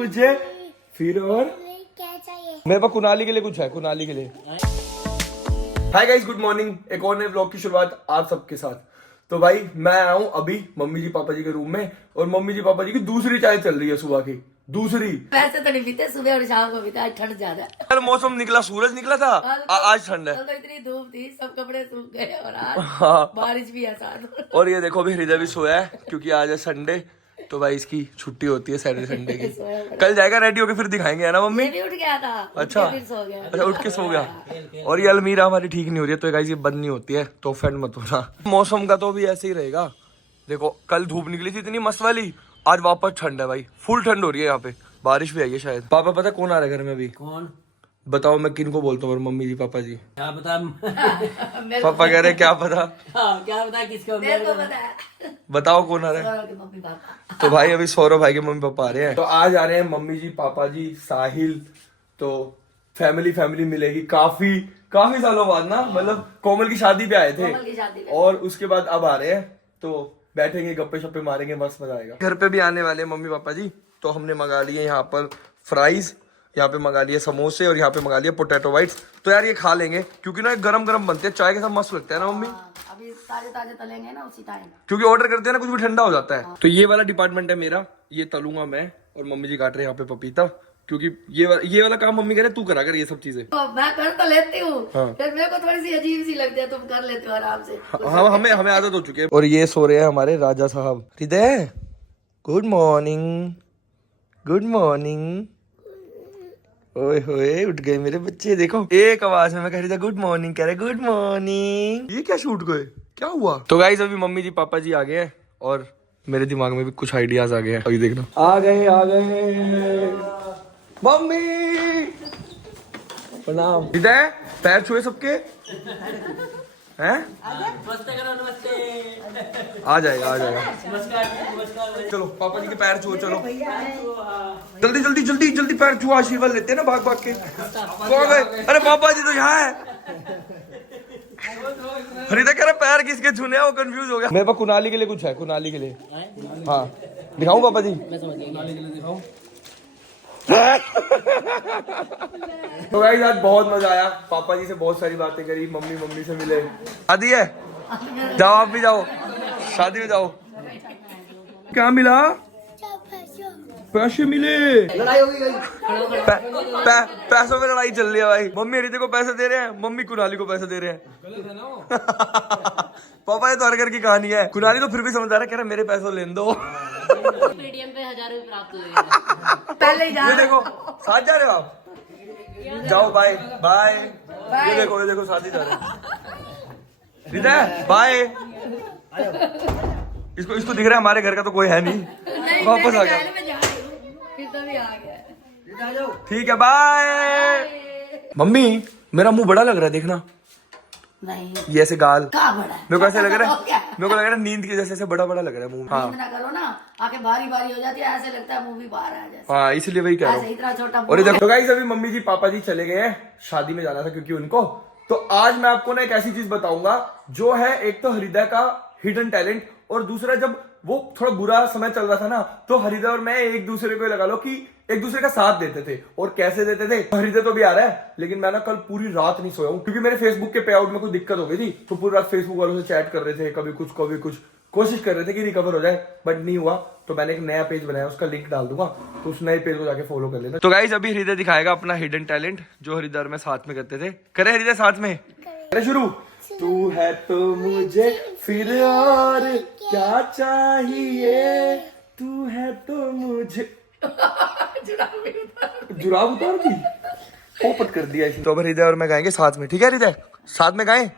मुझे फिर और क्या चाहिए। मेरे पास कुनाली के लिए कुछ है, कुनाली के लिए। Hi guys, good morning. एक और नए व्लॉग की शुरुआत आप सबके साथ। तो भाई मैं आया हूँ अभी मम्मी जी पापा जी के रूम में, और मम्मी जी पापा जी की दूसरी चाय चल रही है सुबह की, दूसरी। वैसे तो नहीं पीते, सुबह और शाम को पीते। आज ठंड ज्यादा है। कल मौसम निकला, सूरज निकला था, आज ठंड है। कल तो इतनी धूप थी, सब कपड़े सूख गए, और आज हाँ। बारिश भी है साथ। और ये देखो अभी हृदय भी सोया है क्योंकि आज है संडे, तो भाई इसकी छुट्टी होती है सैटरडे संडे की। कल जाएगा रेडी होके, फिर दिखाएंगे, है ना मम्मी? ये भी उठ गया था। अच्छा, फिर सो गया। अच्छा उठ के सो गया। और ये अलमीरा हमारी ठीक नहीं हो रही है, तो गाइस ये बंद नहीं होती है, तो फैन मत होना। मौसम का तो भी ऐसे ही रहेगा। देखो कल धूप निकली थी इतनी मस्त वाली, आज वापस ठंड है भाई, फुल ठंड हो रही है यहाँ पे। बारिश भी आई है शायद। पापा पता कौन आ रहा है घर में अभी? कौन? बताओ मैं किन को बोलता हूँ? मम्मी जी पापा जी। क्या पता? पापा कह रहे क्या पता? हाँ, क्या पता किसको? मेरे को पता है। बताओ कौन आ रहा है? सौरभ के मम्मी पापा। तो भाई अभी सौरभ भाई के मम्मी पापा आ रहे हैं, तो आज आ रहे हैं मम्मी जी पापा जी, साहिल। तो फैमिली मिलेगी काफी सालों बाद ना, मतलब कोमल की शादी पे आए थे, कोमल की शादी पे। और उसके बाद अब आ रहे हैं, तो बैठेंगे गप्पे शप्पे मारेंगे, मस्त मजा आएगा। घर पे भी आने वाले हैं मम्मी पापा जी, तो हमने मंगा लिए यहाँ पर फ्राइज, यहाँ पे मंगा लिए समोसे, और यहाँ पे मंगा लिए पोटैटो बाइट्स। तो यार ये खा लेंगे क्योंकि ना गरम गरम बनते हैं, चाय के साथ मस्त लगता है ना मम्मी? अभी ताजे ताजे तलेंगे ना उसी टाइम। क्योंकि ऑर्डर करते हैं ना, कुछ भी ठंडा हो जाता है। तो ये वाला डिपार्टमेंट है मेरा, ये तलूंगा मैं, और मम्मी जी काट रहे हैं यहाँ पे पपीता, क्योंकि ये वाला काम मम्मी कह रहे तू करा कर ये सब चीजें। तो मैं कर तो लेती हूँ, हाँ। फिर मेरे को थोड़ी सी अजीब सी लगती है, तुम कर लेते हो आराम से। हाँ, हमें आदत हो चुकी है। और ये सो रहे हैं हमारे राजा साहब। हृदय गुड मॉर्निंग, गुड मॉर्निंग। ओए होए उठ गए मेरे बच्चे, देखो एक आवाज में मैं कह रही था गुड मॉर्निंग, कह रहे गुड मॉर्निंग। ये क्या शूट गए, क्या हुआ? तो गाइस अभी मम्मी जी पापा जी आ गए हैं, और मेरे दिमाग में भी कुछ आइडियाज आ गए हैं, अभी देखना। आ गए मम्मी, प्रणाम। हृदय पैर छुए सबके हैं? नमस्ते करो, नमस्ते। आ जाएगा नमस्कार। चलो पापा जी के पैर छुओ, चलो जल्दी पैर छुओ, आशीर्वाद लेते हैं ना भाग के। कौन गए? अरे पापा जी तो यहाँ है। हृदय कह रहा पैर किसके छूने हैं, वो कंफ्यूज हो गया। मेरे पास कुनाली के लिए कुछ है, कुनाली के लिए। हाँ दिखाऊं पापा जी? तो गाइस आज बहुत मजा आया, पापा जी से बहुत सारी बातें करी, मम्मी से मिले। शादी है, जाओ आप भी जाओ, शादी में जाओ। क्या मिला? पैसे मिले। लड़ाई हो गई। पैसों में लड़ाई चल रही है भाई। मम्मी हृदय को पैसे दे रहे हैं, मम्मी कुनाली को पैसे दे रहे हैं। पापा ये तो हर घर की कहानी है। कुनाली तो फिर भी समझदार है, कह रहा मेरे पैसे लेने दो। पेटीएम पे 1000 रुपए प्राप्त हुए। पहले ही जा। ये देखो साथ जा रहे हो आप, जाओ बाय बाय। ये देखो साथ ही जा रहे हैं। हृदय बाय। इसको दिख रहा है हमारे घर का तो कोई है नहीं, वापस आ गया। फिर तभी आ गया। ठीक है बाय। मम्मी मेरा मुंह बड़ा लग रहा है, देखना। नहीं ये ऐसे गाल कहाँ बड़ा है? मेरे को ऐसे लग रहा हो गया। है, मेरे को लग रहा है नींद की जैसे बड़ा लग रहा है मुंह। हाँ नींद ना करो ना, आंखें भारी हो जाती है, ऐसे लगता है मुंह भी बाहर आ जैसे। हाँ, इसलिए वही कह रहा ऐसे हूँ। इतना छोटा और ये देखो गाइस अभी मम्मी जी पापा जी चले गए हैं, शादी में जाना था क्योंकि उनको। तो आज मैं आपको ना एक ऐसी चीज बताऊंगा जो है, एक तो हृदय का हिडन टैलेंट, और दूसरा जब वो थोड़ा बुरा समय चल रहा था ना, तो हृदय और मैं एक दूसरे को लगा लो कि एक दूसरे का साथ देते थे। और कैसे देते थे? हृदय तो भी आ रहा है, लेकिन मैं ना कल पूरी रात नहीं सोया हूँ, क्योंकि मेरे फेसबुक के पे आउट में कुछ दिक्कत हो गई थी, तो पूरी रात फेसबुक वालों से चैट कर रहे थे, कभी कुछ कोशिश कर रहे थे कि रिकवर हो जाए, बट नहीं हुआ। तो मैंने एक नया पेज बनाया, उसका लिंक डाल दूंगा, तो उस नए पेज को जाके फॉलो कर लेना। तो गाइस अभी हृदय दिखाएगा अपना हिडन टैलेंट, जो हृदय और मैं साथ में करते थे। करे हृदय साथ में, करे शुरू। तू है तो मुझे फिर और क्या चाहिए, तू है तो मुझे। जुराब उतार दी, पोपट कर दिया। तो अब हृदय और मैं गाएंगे साथ में, ठीक है हृदय? साथ में गाएं,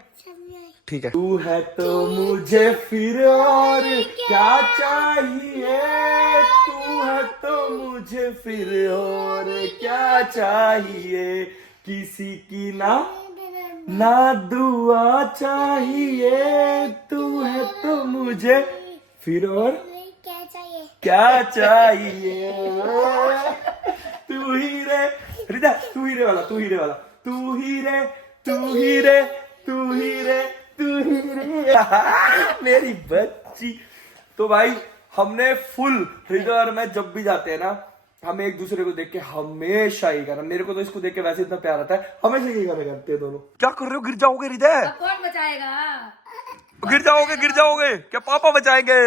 ठीक है। तू है तो मुझे फिर और क्या चाहिए, तू है तो मुझे फिर और क्या चाहिए, किसी की ना दुआ चाहिए, तू है तो मुझे फिर और क्या चाहिए। तू ही रे हृदय, तू ही रे वाला, तू ही रे मेरी बच्ची। तो भाई हमने फुल, हृदय और मैं जब भी जाते हैं ना, हमें एक दूसरे को देख के हमेशा ही करना, मेरे को तो इसको देख के वैसे इतना प्यार आता है, हमेशा यही गाना करते हैं दोनों। क्या कर रहे हो, गिर जाओगे हृदय, अब कौन बचाएगा? गिर जाओगे क्या, पापा बचाएंगे।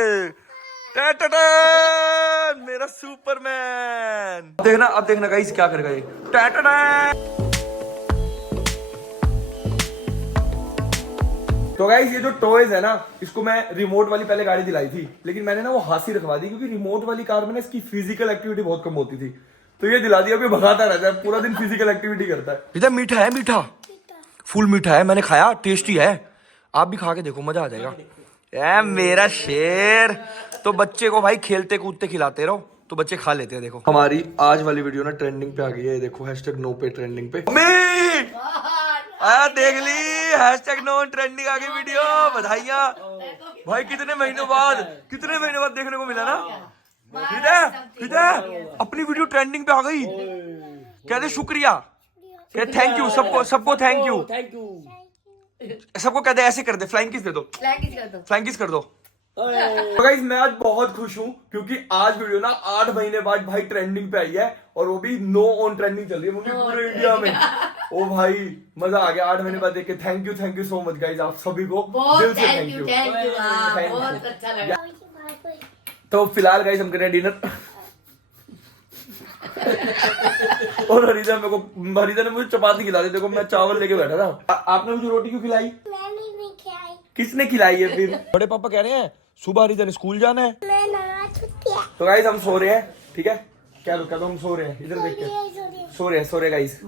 टैटटैन, मेरा सुपरमैन। अब देखना गाइस क्या करेगा ये। टैटटैन। तो गाइस ये जो टॉयज है ना, इसको मैं रिमोट वाली पहले गाड़ी दिलाई थी, लेकिन मैंने ना वो हाथ ही रखवा दी, क्योंकि रिमोट वाली कार में ना इसकी फिजिकल एक्टिविटी बहुत कम होती थी, तो ये दिला दिया। अभी भगाता रहता है, पूरा दिन फिजिकल एक्टिविटी करता है। इधर मीठा है, मीठा फुल मीठा है, मैंने खाया, टेस्टी है, आप भी खा के देखो, मजा आ जाएगा। ए मेरा शेर। तो बच्चे को भाई खेलते कूदते खिलाते रहो तो बच्चे खा लेते हैं। देखो हमारी आज वाली वीडियो ना ट्रेंडिंग पे आ गई है, देखो #नो पे ट्रेंडिंग पे। देख ली #नो ट्रेंडिंग आ गई वीडियो, बधाइयां भाई। कितने महीनों बाद देखने को मिला ना। हृदय अपनी वीडियो ट्रेंडिंग पे आ गई, कहते शुक्रिया, कहते थैंक यू, सबको थैंक यू, सबको कहते ऐसे कर दे, फ्लाइंग किस दे दो, फ्लाइंग किस कर दो। तो गाइस मैं आज बहुत खुश हूँ, क्योंकि आज वीडियो ना 8 महीने बाद भाई ट्रेंडिंग पे आई है, और वो भी नो ऑन ट्रेंडिंग चल रही है पूरे इंडिया में। ओ भाई मजा आ गया 8 महीने बाद देख के। Thank you so much guys, आप सभी को दिल से थैंक यू। बहुत अच्छा लगा। तो फिलहाल गाइस हम कर रहे हैं डिनर। और हरिदा ने मुझे चपाती खिला दी, देखो मैं चावल लेके बैठा था। आपने मुझे रोटी क्यों खिलाई? किसने खिलाई है फिर? बड़े पापा कह रहे हैं सुबह हरिदा ने स्कूल जाना है। तो गाइस हम सो रहे हैं, ठीक है, क्या रुका तो हम सो रहे हैं, इधर देख के सो रहे हैं गाइस।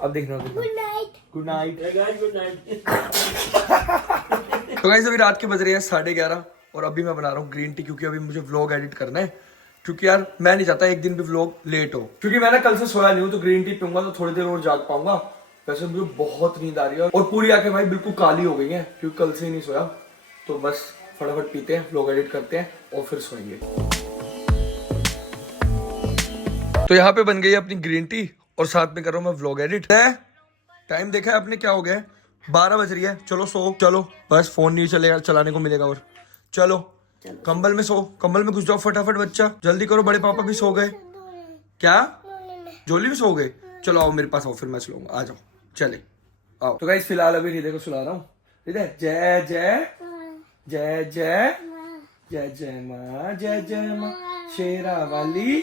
अब देखना, गुड नाइट। तो गाइस अभी रात के बज रहे हैं 11:30 और अभी मैं बना रहा हूँ ग्रीन टी, क्योंकि अभी मुझे व्लॉग एडिट करना है, क्योंकि यार मैं नहीं चाहता एक दिन भी व्लॉग लेट हो, क्योंकि मैं ना कल से सोया नहीं हूँ, तो ग्रीन टी पीऊंगा तो थोड़ी देर और जाग पाऊंगा। वैसे मुझे बहुत नींद आ रही है, और पूरी आंखें भाई बिल्कुल काली हो गई हैं, क्योंकि कल से ही नहीं सोया। तो बस फटाफट पीते हैं, व्लॉग एडिट करते हैं और फिर सोएंगे। तो यहाँ पे बन गई है अपनी ग्रीन टी, और साथ में कर रहा हूँ मैं व्लॉग एडिट। टाइम देखा है आपने क्या हो गया, 12 बज रही है। चलो सो, चलो बस फोन नहीं चलेगा, चलाने को मिलेगा। और चलो कंबल में सो, कंबल में घुस जाओ फटाफट, बच्चा जल्दी करो, बड़े पापा भी सो गए। क्या जोली भी सो गए? चलो आओ मेरे पास आओ, फिर मैं सोऊंगा, आ जाओ, चले आओ। तो गाइस फिलहाल अभी हृदय को सुला रहा हूँ। हृदय जय जय जय जय जय जय माँ, जय जय माँ शेरा वाली।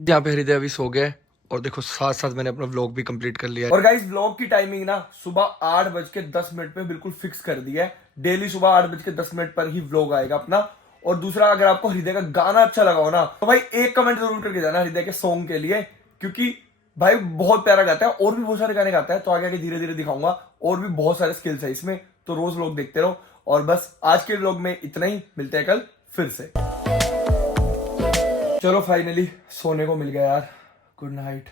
यहाँ पे हृदय अभी सो गए, और देखो साथ साथ मैंने अपना व्लॉग भी कंप्लीट कर लिया है। और गाइस व्लॉग की टाइमिंग ना सुबह 8:10 पे बिल्कुल फिक्स कर दी है। डेली सुबह 8:10 पर ही व्लॉग आएगा अपना। और दूसरा, अगर आपको हृदय का गाना अच्छा लगा हो ना, तो भाई एक कमेंट जरूर करके जाना हृदय के सॉन्ग के लिए, क्योंकि भाई बहुत प्यारा गाता है, और भी बहुत सारे गाने गाता है। तो आगे आगे धीरे धीरे दिखाऊंगा, और भी बहुत सारे स्किल्स है इसमें, तो रोज व्लॉग देखते रहो। और बस आज के व्लॉग में इतना ही, मिलते हैं कल फिर से। चलो फाइनली सोने को मिल गया यार, गुड नाइट।